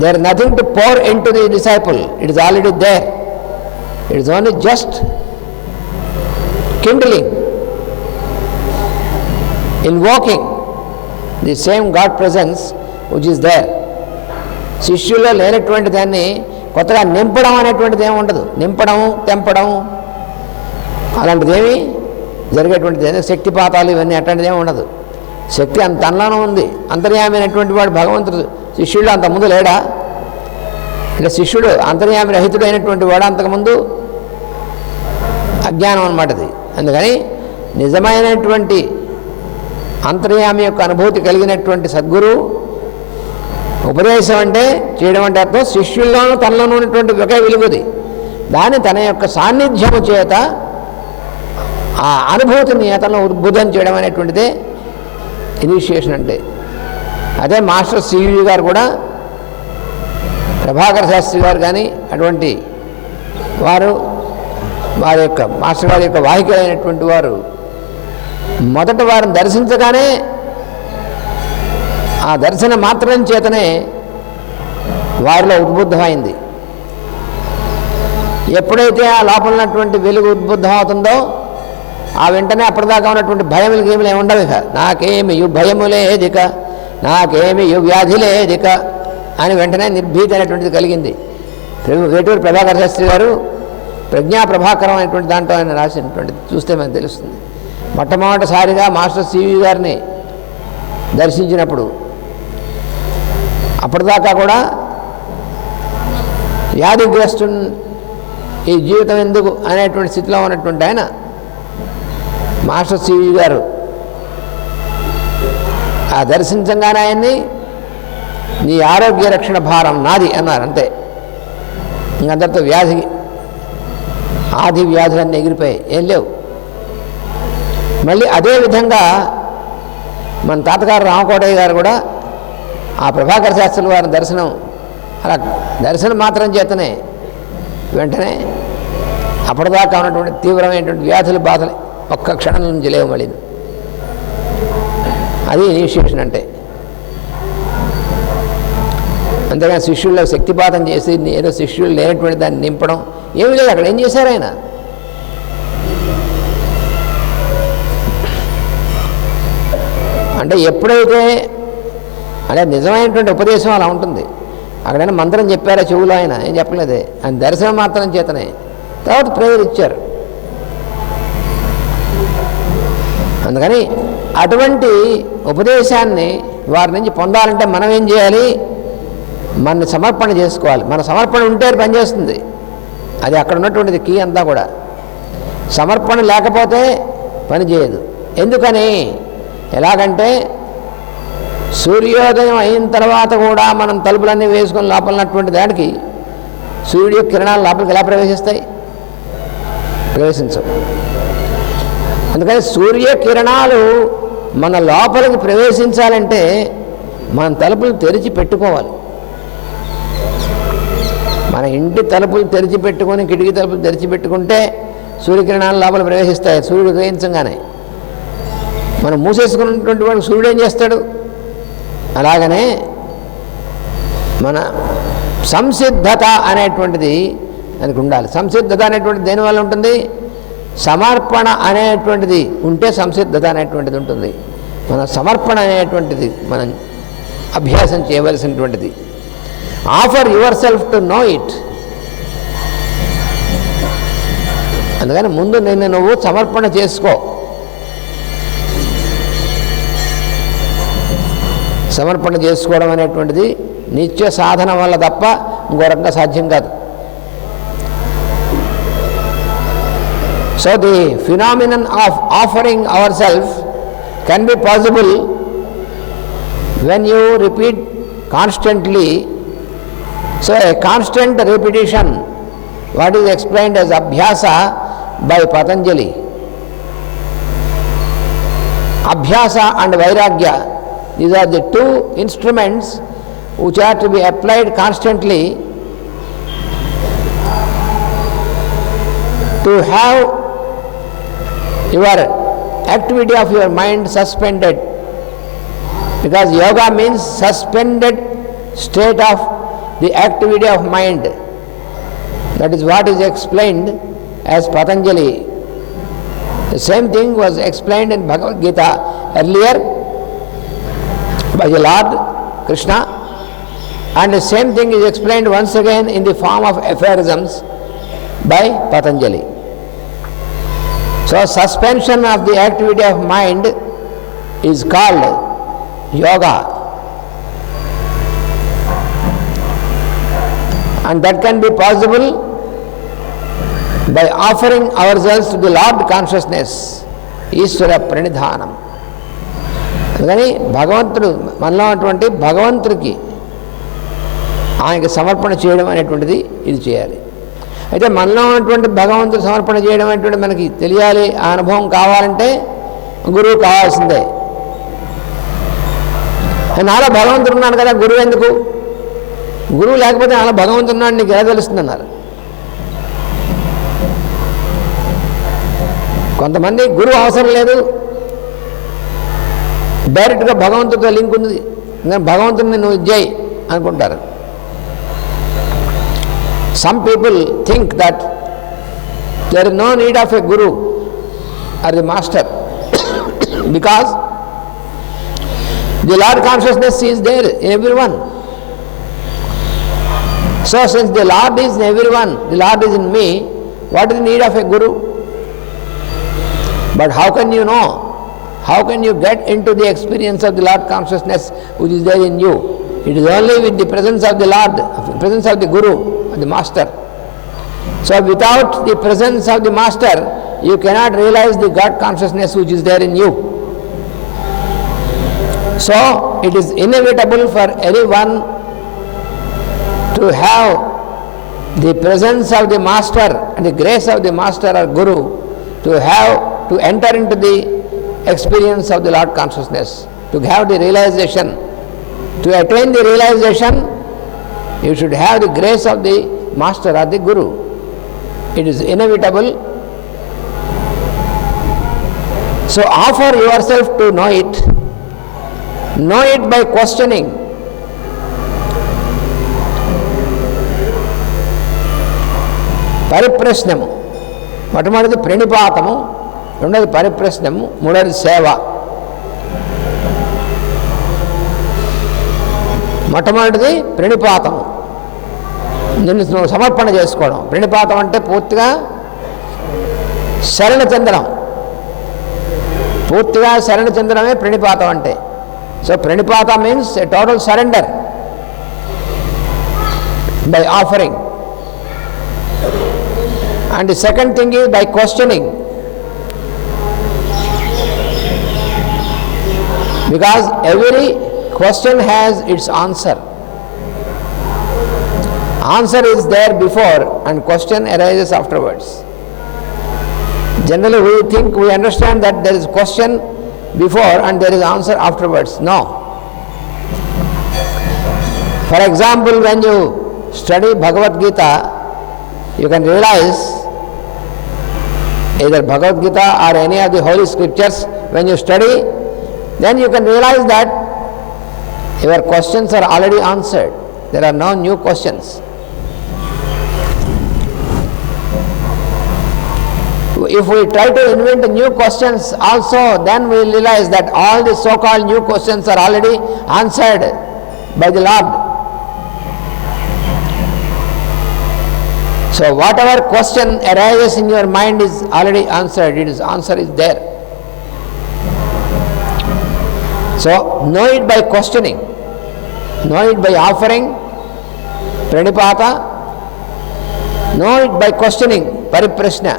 There is nothing to pour into the disciple, it is already there. It is only just kindling, invoking the same God presence which is there. శిష్యుల్లో లేనటువంటి దాన్ని కొత్తగా నింపడం అనేటువంటిది ఏమి ఉండదు. నింపడం, తెంపడం అలాంటిది ఏమి జరిగేటువంటిది, శక్తిపాతాలు ఇవన్నీ అట్లాంటిది ఏమి ఉండదు. శక్తి అంత తనలోనూ ఉంది. అంతర్యామి అయినటువంటి వాడు భగవంతుడు శిష్యుడు అంతకుముందు లేడా? ఇలా శిష్యుడు అంతర్యామి రహితుడు అయినటువంటి వాడు అంతకుముందు అజ్ఞానం అన్నమాట అది. అందుకని నిజమైనటువంటి అంతర్యామి యొక్క అనుభూతి కలిగినటువంటి సద్గురు ఉపదేశం అంటే చేయడం అంటే అర్థం శిష్యుల్లోనూ తనలోనూ ఉన్నటువంటి ఒకే వెలుగుది. దాన్ని తన యొక్క సాన్నిధ్యము చేత ఆ అనుభూతిని అతను ఉద్బుద్ధం చేయడం అనేటువంటిదే ఇనిషియేషన్ అంటే. అదే మాస్టర్ సివి గారు కూడా, ప్రభాకర శాస్త్రి గారు కానీ అటువంటి వారు, వారి యొక్క మాస్టర్ గారి యొక్క వాహికలైనటువంటి వారు మొదట వారిని దర్శించగానే ఆ దర్శన మాత్రం చేతనే వారిలో ఉద్బుద్ధమైంది. ఎప్పుడైతే ఆ లోపల ఉన్నటువంటి వెలుగు ఉద్బుద్ధం అవుతుందో ఆ వెంటనే అప్పటిదాకా ఉన్నటువంటి భయములు గేములు ఏమి ఉండవు. ఇక నాకేమి భయములేదిక, నాకేమి వ్యాధిలేదిక అని వెంటనే నిర్భీతి అనేటువంటిది కలిగింది. వేటూరి ప్రభాకర శాస్త్రి గారు ప్రజ్ఞా ప్రభాకరం అనేటువంటి దాంట్లో ఆయన రాసినటువంటిది చూస్తే మనకు తెలుస్తుంది. మొట్టమొదటిసారిగా మాస్టర్ సివి గారిని దర్శించినప్పుడు అప్పటిదాకా కూడా వ్యాధిగ్రస్తుని ఈ జీవితం ఎందుకు అనేటువంటి స్థితిలో ఉన్నటువంటి ఆయన మాస్టర్ సివి గారు ఆ దర్శించగానే ఆయన్ని నీ ఆరోగ్య రక్షణ భారం నాది అన్నారు. అంతే, ఇంకందరితో ఆది వ్యాధులన్నీ ఎగిరిపోయాయి, ఏం లేవు. మళ్ళీ అదేవిధంగా మన తాతగారు రామకోటయ్య గారు కూడా ఆ ప్రభాకర శాస్త్రుల వారి దర్శనం, అలా దర్శనం మాత్రం చేతనే వెంటనే అప్పటిదాకా ఉన్నటువంటి తీవ్రమైనటువంటి వ్యాధులు బాధలు ఒక్క క్షణం నుంచి లేవు మళ్ళీ. అది ఇనిషియేషన్ అంటే. అంతేగాని శిష్యుల్లో శక్తిపాతం చేసి ఏదో శిష్యులు లేనటువంటి దాన్ని నింపడం ఏమీ లేదు. అక్కడ ఏం చేశారు ఆయన? అంటే ఎప్పుడైతే అంటే నిజమైనటువంటి ఉపదేశం అలా ఉంటుంది. అక్కడైనా మంత్రం చెప్పారా చెవులో? ఆయన ఏం చెప్పలేదే, ఆయన దర్శనం మాత్రం చేతనే. తర్వాత ప్రేయర్ ఇచ్చారు. అందుకని అటువంటి ఉపదేశాన్ని వారి నుంచి పొందాలంటే మనం ఏం చేయాలి? మన సమర్పణ చేసుకోవాలి. మన సమర్పణ ఉంటే పనిచేస్తుంది. అది అక్కడ ఉన్నటువంటిది కీ అంతా కూడా. సమర్పణ లేకపోతే పని చేయదు. ఎందుకని? ఎలాగంటే సూర్యోదయం అయిన తర్వాత కూడా మనం తలుపులన్నీ వేసుకొని లోపలన్నటువంటి దానికి సూర్యుడి కిరణాలు లోపలికి ఎలా ప్రవేశిస్తాయి? ప్రవేశించవు. అందుకని సూర్యకిరణాలు మన లోపలికి ప్రవేశించాలంటే మనం తలుపులు తెరిచి పెట్టుకోవాలి. మన ఇంటి తలుపులు తెరిచి పెట్టుకొని, కిటికీ తలుపులు తెరిచి పెట్టుకుంటే సూర్యకిరణాలు లోపల ప్రవేశిస్తాయి సూర్యుడు ఉదయించగానే. మనం మూసేసుకున్నటువంటి వాడు సూర్యుడు ఏం చేస్తాడు? అలాగనే మన సంసిద్ధత అనేటువంటిది దానికి ఉండాలి. సంసిద్ధత అనేటువంటిది దేనివల్ల ఉంటుంది? సమర్పణ అనేటువంటిది ఉంటే సంసిద్ధత అనేటువంటిది ఉంటుంది. మన సమర్పణ అనేటువంటిది మనం అభ్యాసం చేయవలసినటువంటిది. Offer yourself to know it. అందుకని ముందు నిన్ను నువ్వు సమర్పణ చేసుకో. సమర్పణ చేసుకోవడం అనేటువంటిది నిత్య సాధన వల్ల తప్ప ఇంకో రకంగా సాధ్యం కాదు. So the phenomenon of offering ourselves can be possible when you repeat constantly. So a constant repetition, what is explained as abhyasa by Patanjali. Abhyasa and vairagya, these are the two instruments which are to be applied constantly to have your activity of your mind suspended, because yoga means suspended state of the activity of mind. That is what is explained as Patanjali. The same thing was explained in Bhagavad Gita earlier by the Lord Krishna, and the same thing is explained once again in the form of aphorisms by Patanjali. So suspension of the activity of mind is called yoga, and that can be possible by offering ourselves to the Lord consciousness, Ishvara Pranidhanam. అందుకని భగవంతుడు మనలో ఉన్నటువంటి భగవంతుడికి ఆయనకి సమర్పణ చేయడం అనేటువంటిది ఇది చేయాలి. అయితే మనలో ఉన్నటువంటి భగవంతుడు సమర్పణ చేయడం అనేటువంటి మనకి తెలియాలి, ఆ అనుభవం కావాలంటే గురువు కావాల్సిందే. నాలో భగవంతుడు ఉన్నాను కదా, గురువు ఎందుకు? గురువు లేకపోతే నాలో భగవంతుడు ఉన్నాడు నీకు ఎలా తెలుస్తుంది అన్నారు. కొంతమంది గురువు అవసరం లేదు, డైరెక్ట్గా భగవంతుడితో లింక్ ఉంది, భగవంతుడిని నువ్వు చేయి అనుకుంటారు. Some people think that there is no need of a guru or the master because the Lord consciousness is there in everyone. So since the Lord is in everyone, the Lord is in me, what is the need of a guru? But how can you know? How can you get into the experience of the Lord consciousness which is there in you? It is only with the presence of the Lord, presence of the Guru, the Master. So without the presence of the Master, you cannot realize the God consciousness which is there in you. So it is inevitable for anyone to have the presence of the Master and the grace of the Master or Guru to enter into the experience of the Lord consciousness, to have the realization. To attain the realization, you should have the grace of the Master or the Guru. It is inevitable. So offer yourself to know it. Know it by questioning. పరిప్రశ్నము, మొట్టమొదటిది ప్రణిపాతము, రెండోది పరిప్రశ్నము, మూడోది సేవ. మొట్టమొదటిది ప్రణిపాతం, నిన్ను నువ్వు సమర్పణ చేసుకోవడం. ప్రణిపాతం అంటే పూర్తిగా శరణ చెందడం, పూర్తిగా శరణ చెందడమే ప్రణిపాతం అంటే. So pranipata means a total surrender by offering. And the second thing is by questioning, because every question has its answer. Answer is there before and question arises afterwards. Generally we think, we understand that there is question before and there is answer afterwards. No. For example, when you study Bhagavad Gita, you can realize either Bhagavad Gita or any of the holy scriptures, when you study, then you can realize that your questions are already answered. There are no new questions. If we try to invent new questions also, then we will realize that all the so-called new questions are already answered by the Lord. So whatever question arises in your mind is already answered. Answer is there. So know it by questioning, know it by offering, pranipata, know it by questioning, pariprashna.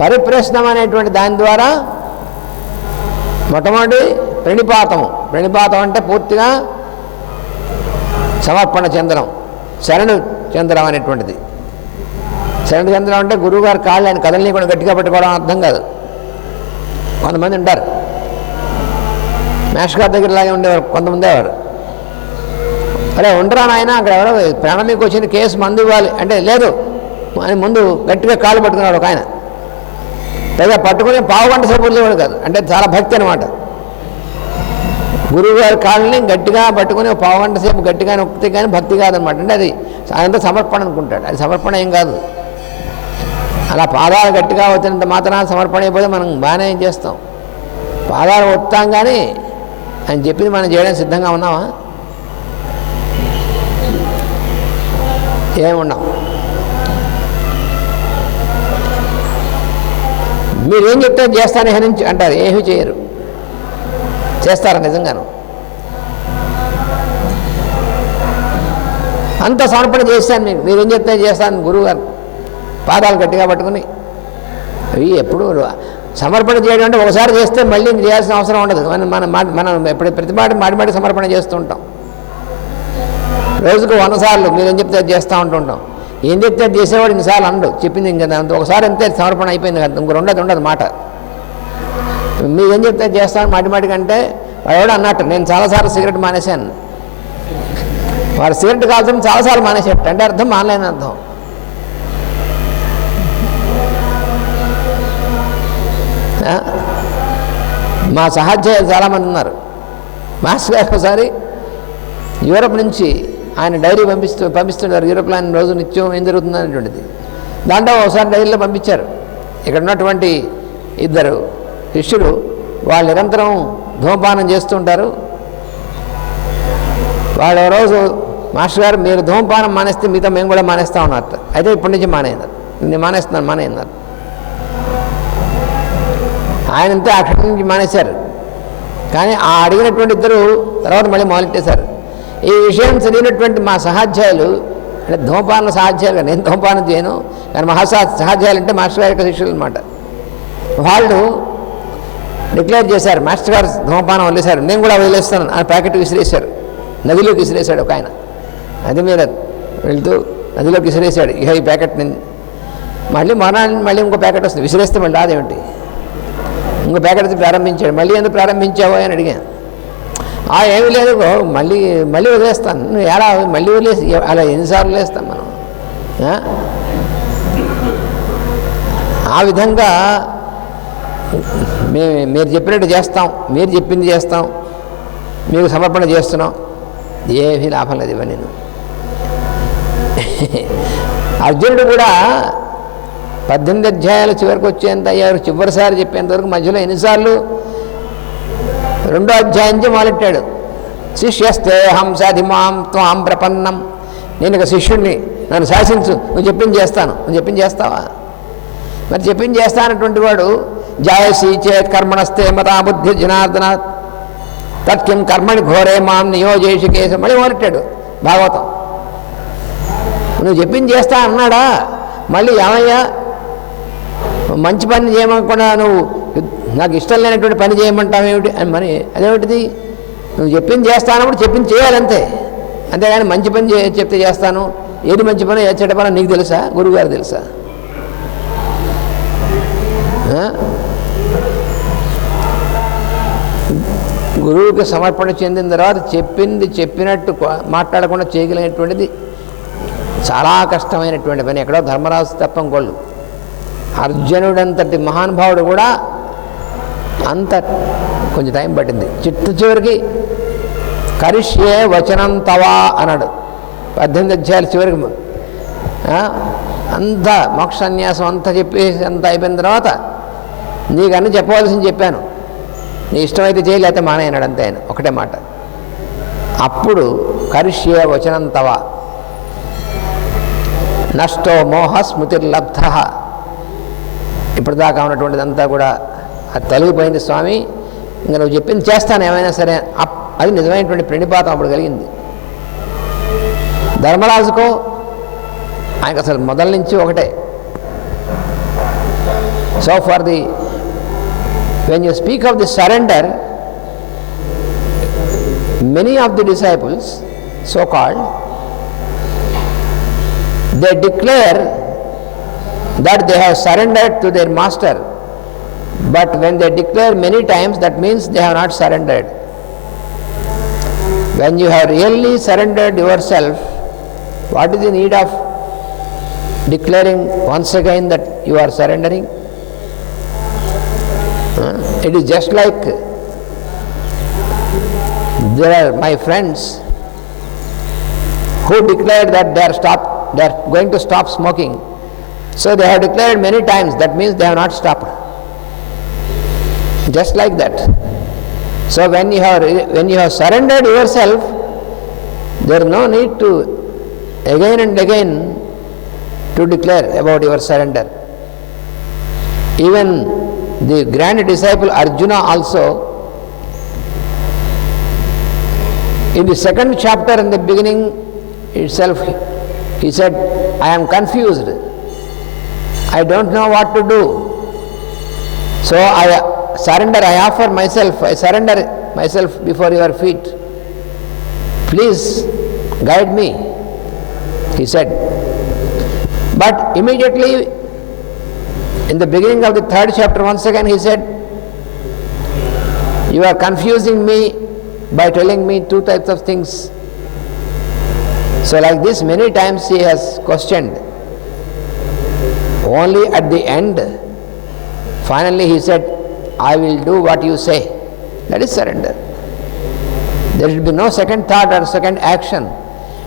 పరిప్రశ్నం అనేటువంటి దాని ద్వారా మొట్టమొదటి ప్రణిపాతం అంటే పూర్తిగా సమర్పణ చెందడం, శరణు చెందడం అనేటువంటిది. శరణు చెందడం అంటే గురువుగారు కాళ్ళు ఆయన కథల్ని కూడా గట్టిగా పట్టుకోవడం అర్థం కాదు. కొంతమంది ఉంటారు, మేష్ గారి దగ్గర లాగే ఉండేవారు, కొంతమంది వారు. అరే ఉండరా నాయన, అక్కడ ఎవరో ప్రాణం మీకు వచ్చిన కేసు మందు ఇవ్వాలి అంటే లేదు అని ముందు గట్టిగా కాళ్ళు పట్టుకున్నాడు ఒక ఆయన. పైగా పట్టుకుని పావుగంట సేపు వదిలేవాడు కాదు, అంటే చాలా భక్తి అనమాట. గురువు గారి కాళ్ళని గట్టిగా పట్టుకుని పావుగంట సేపు గట్టిగా నొక్కితే కానీ భక్తి కాదనమాట. అంటే అది అదంతా సమర్పణ అనుకుంటాడు, అది సమర్పణ ఏం కాదు. అలా పాదాలు గట్టిగా వచ్చినంత మాత్రాన సమర్పణ అయిపోతే మనం బాగానే చేస్తాం. పాదాలు ఒత్తాం కానీ ఆయన చెప్పింది మనం చేయడానికి సిద్ధంగా ఉన్నామా? ఏమున్నాం. మీరేం చెప్తే చేస్తాను హరించి అంటారు, ఏమీ చేయరు. చేస్తారా నిజంగాను? అంత సమర్పణ చేస్తాను మీరేం చెప్తే చేస్తాను. గురువుగారు పాదాలు గట్టిగా పట్టుకుని అవి ఎప్పుడు సమర్పణ చేయడం అంటే ఒకసారి చేస్తే మళ్ళీ చేయాల్సిన అవసరం ఉండదు. మనం ఎప్పుడు ప్రతిపాటి మాటి సమర్పణ చేస్తూ ఉంటాం. రోజుకు 100 సార్లు మీరేం చెప్తే చేస్తూ ఉంటుంటాం. ఏం చెప్తే చేసేవాడు ఇన్నిసార్లు అండు, చెప్పింది ఇంకా అంత ఒకసారి అంతే సమర్పణ అయిపోయింది కదా, ఇంకో ఉండదు మాట. మీరేం చెప్తే చేస్తాను మాటి కంటే వాడు అన్నట్టు నేను చాలాసార్లు సిగరెట్ మానేశాను, వాడు సిగరెట్ కాల్చడం చాలాసార్లు మానేసేట అంటే అర్థం మానలేని అర్థం. మా సహాధ్యాయులు చాలామంది ఉన్నారు. మాస్టర్ గారు ఒకసారి యూరప్ నుంచి ఆయన డైరీ పంపిస్తున్నారు. యూరోప్లో ఆయన రోజు నిత్యం ఏం జరుగుతుంది అనేటువంటిది. దాంట్లో ఒకసారి డైరీలో పంపించారు. ఇక్కడ ఉన్నటువంటి 2 శిష్యులు వాళ్ళు నిరంతరం ధూమపానం చేస్తుంటారు. వాళ్ళు రోజు మాస్టర్ గారు మీరు ధూమపానం మానేస్తే మిగతా మేము కూడా మానేస్తా ఉన్నారు. అయితే ఇప్పటి నుంచి మానేయన్నారు, నేను మానేస్తున్నారు. ఆయనంతే అక్కడి నుంచి మానేశారు. కానీ ఆ అడిగినటువంటి 2 తర్వాత మళ్ళీ మొదలెట్టేశారు. ఈ విషయం చదివినటువంటి మా సహాధ్యాయులు అంటే ధూమపాన సహాధ్యాయులు, నేను ధూమపానం చేయను కానీ సహాధ్యాయులు అంటే మాస్టర్ గారి యొక్క శిష్యులు అనమాట. వాళ్ళు డిక్లేర్ చేశారు, మాస్టర్ గారు ధూమపానం వదిలేశారు, నేను కూడా వదిలేస్తాను ఆ ప్యాకెట్ విసిరేశారు. నదిలోకి విసిరేశాడు ఒక ఆయన. అది మీద వెళ్తూ నదిలోకి విసిరేశాడు. ఇక ఈ ప్యాకెట్ మళ్ళీ ఇంకో ప్యాకెట్ వస్తుంది, విసిరేస్తే మళ్ళీ రాదేమిటి, ఇంకో ప్యాకెట్ ప్రారంభించాడు. మళ్ళీ ఎందుకు ప్రారంభించావో అని అడిగాను. ఏమీ లేదు, మళ్ళీ వదిలేస్తాను. నువ్వు ఎలా మళ్ళీ వదిలేసి అలా ఎన్నిసార్లు వదిలేస్తాం మనం? ఆ విధంగా మీరు చెప్పినట్టు చేస్తాం, మీరు చెప్పింది చేస్తాం, మీకు సమర్పణ చేస్తున్నాం, ఏమీ లాభం లేదు ఇవన్నీ. అర్జునుడు కూడా 18 అధ్యాయాలు చివరికి వచ్చేంత అయ్యారు, చివరిసారి చెప్పేంతవరకు మధ్యలో ఎన్నిసార్లు 2వ అధ్యాయం నుంచి మొదలెట్టాడు. శిష్యస్తే హంసధిమాం త్వాం ప్రపన్నం, నేను ఇక శిష్యుడిని, నన్ను శాసించు, నువ్వు చెప్పింది చేస్తాను. నువ్వు చెప్పింది చేస్తావా? మరి చెప్పింది చేస్తానటువంటి వాడు జాయసి చేత్ కర్మణస్తే మతా బుద్ధి జనార్దన తత్కిం కర్మణి ఘోరే మాం నియోజేషి కేసు మళ్ళీ మొదలెట్టాడు భాగవతం. నువ్వు చెప్పింది చేస్తా అన్నాడా? మళ్ళీ ఏమయ్యా మంచి పని చేయమనకుండా నువ్వు నాకు ఇష్టం లేనటువంటి పని చేయమంటావు ఏమిటి అని. మరి అదేమిటిది? నువ్వు చెప్పింది చేస్తానప్పుడు చెప్పింది చేయాలంతే, అంతేగాని మంచి పని చెప్తే చేస్తాను, ఏది మంచి పని ఏది చెడ్డ పని నీకు తెలుసా? గురువుగారు తెలుసా? గురువుకి సమర్పణ చెందిన తర్వాత చెప్పింది చెప్పినట్టు మాట్లాడకుండా చేయగలిగినటువంటిది చాలా కష్టమైనటువంటి పని. ఎక్కడో ధర్మరాజు తప్ప ఇంకోళ్ళు. అర్జునుడంతటి మహానుభావుడు కూడా అంత కొంచెం టైం పట్టింది. చివరికి కరిష్యే వచనం తవా అన్నాడు. 18 అధ్యాయాలు చివరికి అంత మోక్ష సన్యాసం అంతా చెప్పేసి అంత అయిపోయిన తర్వాత నీకన్నీ చెప్పవలసింది చెప్పాను, నీ ఇష్టమైతే చేయి లేకపోతే మానేయన్నాడు అంతే. ఆయన ఒకటే మాట. అప్పుడు కరిష్యే వచనం తవా నష్టో మోహ స్మృతిర్లబ్ధ. ఇప్పటిదాకా ఉన్నటువంటిదంతా కూడా అది తొలగిపోయింది స్వామి, ఇంకా నువ్వు చెప్పింది చేస్తాను ఏమైనా సరే. అది నిజమైనటువంటి ప్రణిపాతం అప్పుడు కలిగింది. ధర్మరాజుకో ఆయనకు అసలు మొదల నుంచి ఒకటే, So when you speak of the surrender, many of the disciples, so-called, they declare that they have surrendered to their master, but when they declare many times, that means they have not surrendered. When you have really surrendered yourself, what is the need of declaring once again that you are surrendering? It is just like there are my friends who declared that they are going to stop smoking. So they have declared many times, that means they have not stopped. Just like that. So when you have surrendered yourself, there is no need to again and again to declare about your surrender. Even the grand disciple Arjuna also, in the second chapter, in the beginning itself, he said, I am confused. I don't know what to do. So I surrender, I offer myself, I surrender myself before your feet. Please guide me, he said. But immediately, in the beginning of the third chapter, once again he said, you are confusing me by telling me two types of things. So like this many times he has questioned. Only at the end, finally he said, I will do what you say. That is surrender. There should be no second thought or second action.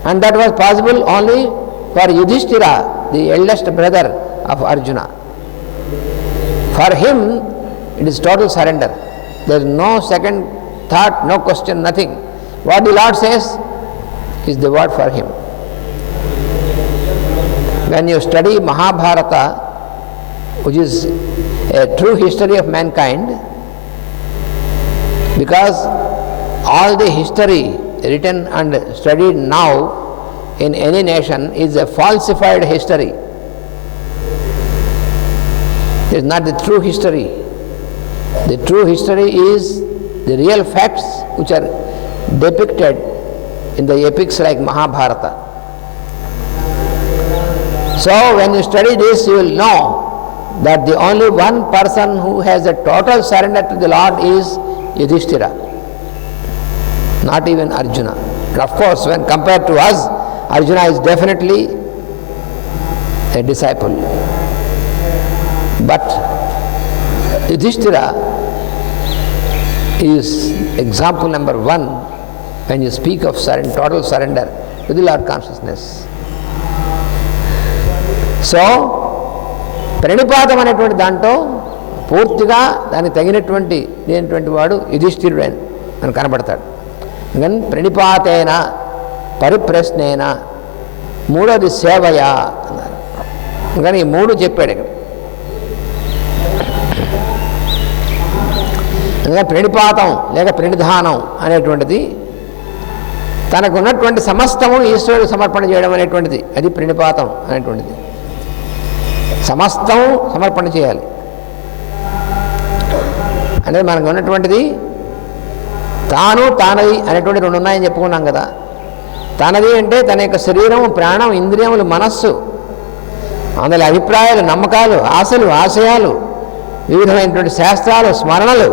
And that was possible only for Yudhishthira, the eldest brother of Arjuna. For him, it is total surrender. There is no second thought, no question, nothing. What the Lord says is the word for him. When you study Mahabharata, which is a true history of mankind, because all the history written and studied now in any nation is a falsified history. It is not the true history. The true history is the real facts which are depicted in the epics like Mahabharata. So when you study this, you will know that the only one person who has a total surrender to the Lord is Yudhishthira, not even Arjuna. And of course, when compared to us, Arjuna is definitely a disciple. But Yudhishthira is example number one when you speak of total surrender to the Lord consciousness. So ప్రణిపాతం అనేటువంటి దాంట్లో పూర్తిగా దానికి తగినటువంటి వాడు యుధిష్ఠిరుడు అని కనబడతాడు. కానీ ప్రణిపాతేన పరిప్రశ్నేన, మూడోది సేవయ అన్నారు. కానీ ఈ మూడు చెప్పాడు ఇక్కడ. అందుకని ప్రణిపాతం లేక ప్రణిధానం అనేటువంటిది తనకు ఉన్నటువంటి సమస్తము ఈశ్వరుడు సమర్పణ చేయడం అనేటువంటిది, అది ప్రణిపాతం అనేటువంటిది. సమస్తం సమర్పణ చేయాలి అంటే మనకు ఉన్నటువంటిది తాను తానది అనేటువంటి రెండు ఉన్నాయని చెప్పుకున్నాం కదా. తనది అంటే తన యొక్క శరీరం, ప్రాణం, ఇంద్రియములు, మనస్సు, అందులో అభిప్రాయాలు, నమ్మకాలు, ఆశలు, ఆశయాలు, వివిధమైనటువంటి శాస్త్రాలు, స్మరణలు,